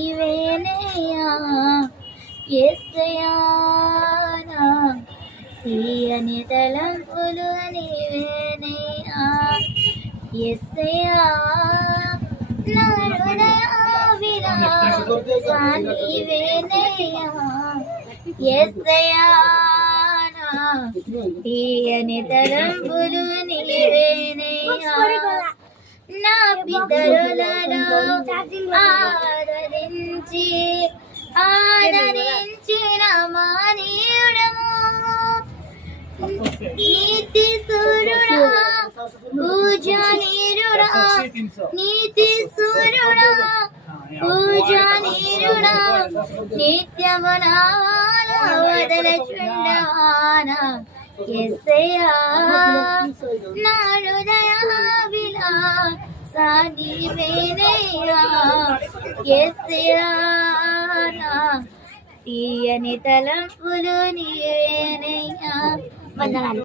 నీవేనయ్యా యేసయ్యా నా తీయని తలంపులు నీవేనయ్యా యేసయ్యా నా హృదయాభిలాష నీవేనయ్యా యేసయ్యా నా తీయని తలంపులు నీవేనయ్యా నా పితరులలో ఆదరించిన మానీయుడము నీతి సూర్యుడా పూజనీయుడా నీతి సూర్యుడా పూజనీయుడా నిత్యము నావాల వదలచుండానా యేసయ్యా నా హృదయాభిలాష నీవేనయ్యా యేసయ్యా నా తీయని తలంపులు నీవేనయ్యా వందనాలు.